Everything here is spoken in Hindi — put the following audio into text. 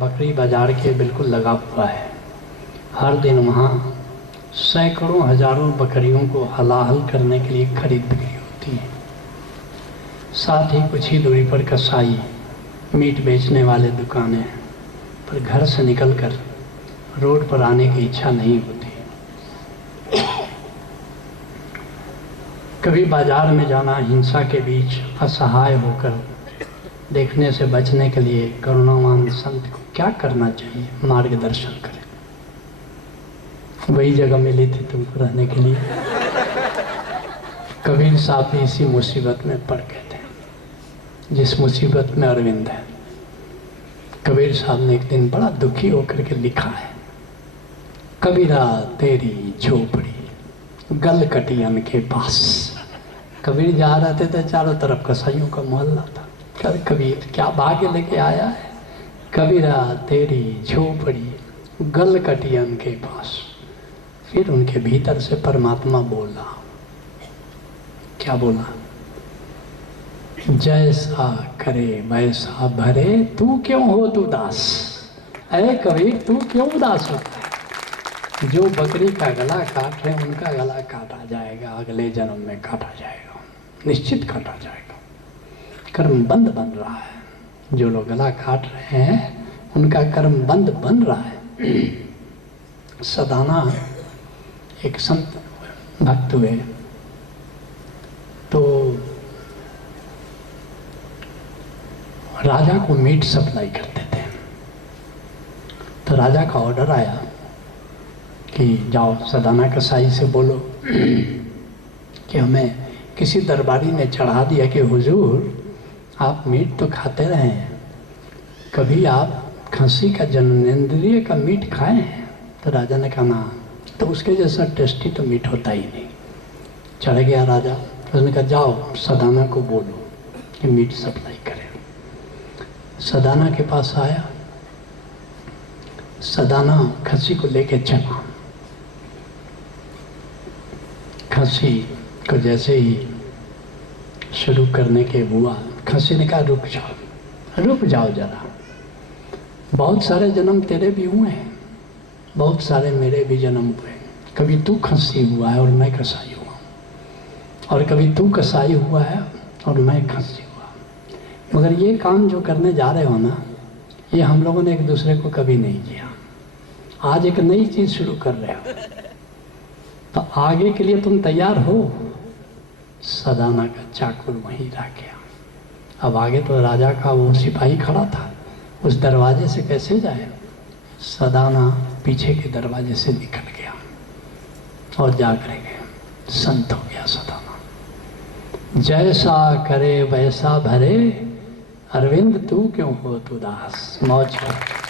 बकरी बाजार के बिल्कुल लगा हुआ है। हर दिन वहाँ सैकड़ों हजारों बकरियों को हलाल करने के लिए खरीद बिक्री होती है। साथ ही कुछ ही दूरी पर कसाई, मीट बेचने वाले दुकानें, पर घर से निकलकर रोड पर आने की इच्छा नहीं होती। कभी बाजार में जाना हिंसा के बीच असहाय होकर देखने से बचने के लिए करुणावान संत को क्या करना चाहिए, मार्गदर्शन करें। वही जगह मिली थी तुमको रहने के लिए। कबीर साहब भी इसी मुसीबत में पड़ गए थे जिस मुसीबत में अरविंद है। कबीर साहब ने एक दिन बड़ा दुखी होकर के लिखा है, कबीरा तेरी झोपड़ी गल कटियन के पास। कबीर जा रहे थे तो चारों तरफ कसाईयों का मोहल्ला था। कबीर क्या भाग्य लेके आया है, कबीरा तेरी झोपड़ी गल कटियन के पास। फिर उनके भीतर से परमात्मा बोला, क्या बोला, जैसा करे वैसा भरे, तू क्यों हो तू दास। अरे कबीर तू क्यों उदास होता है। जो बकरी का गला काट रहे उनका गला काटा जाएगा, अगले जन्म में काटा जाएगा, निश्चित काटा जाएगा। कर्म बंद बन रहा है। जो लोग गला काट रहे हैं उनका कर्म बंद बन रहा है। सदाना एक संत भक्त हुए तो राजा को मीट सप्लाई करते थे। तो राजा का ऑर्डर आया कि जाओ सदाना कसाई से बोलो कि हमें किसी दरबारी ने चढ़ा दिया कि हुजूर आप मीट तो खाते रहे हैं, कभी आप खस्सी का जननेंद्रिय का मीट खाए हैं। तो राजा ने कहा ना, तो उसके जैसा टेस्टी तो मीट होता ही नहीं। चढ़ गया राजा, उसने कहा जाओ सदाना को बोलो कि मीट सप्लाई करे। सदाना के पास आया, सदाना खस्सी को लेके चला। खस्सी को जैसे ही शुरू करने के हुआ, खस्सी ने कहा रुक जाओ जरा, बहुत सारे जन्म तेरे भी हुए हैं, बहुत सारे मेरे भी जन्म हुए। कभी तू खस्सी हुआ है और मैं कसाई हुआ, और कभी तू कसाई हुआ है और मैं खस्सी हुआ। मगर ये काम जो करने जा रहे हो ना, ये हम लोगों ने एक दूसरे को कभी नहीं किया। आज एक नई चीज़ शुरू कर रहे हो, तो आगे के लिए तुम तैयार हो। सदाना का चाकुर वहीं रह गया। अब आगे तो राजा का वो सिपाही खड़ा था, उस दरवाजे से कैसे जाए। सदाना पीछे के दरवाजे से निकल गया और जाकर के संत हो गया सदाना। जैसा करे वैसा भरे, अरविंद तू क्यों हो तू दास। मौज कर।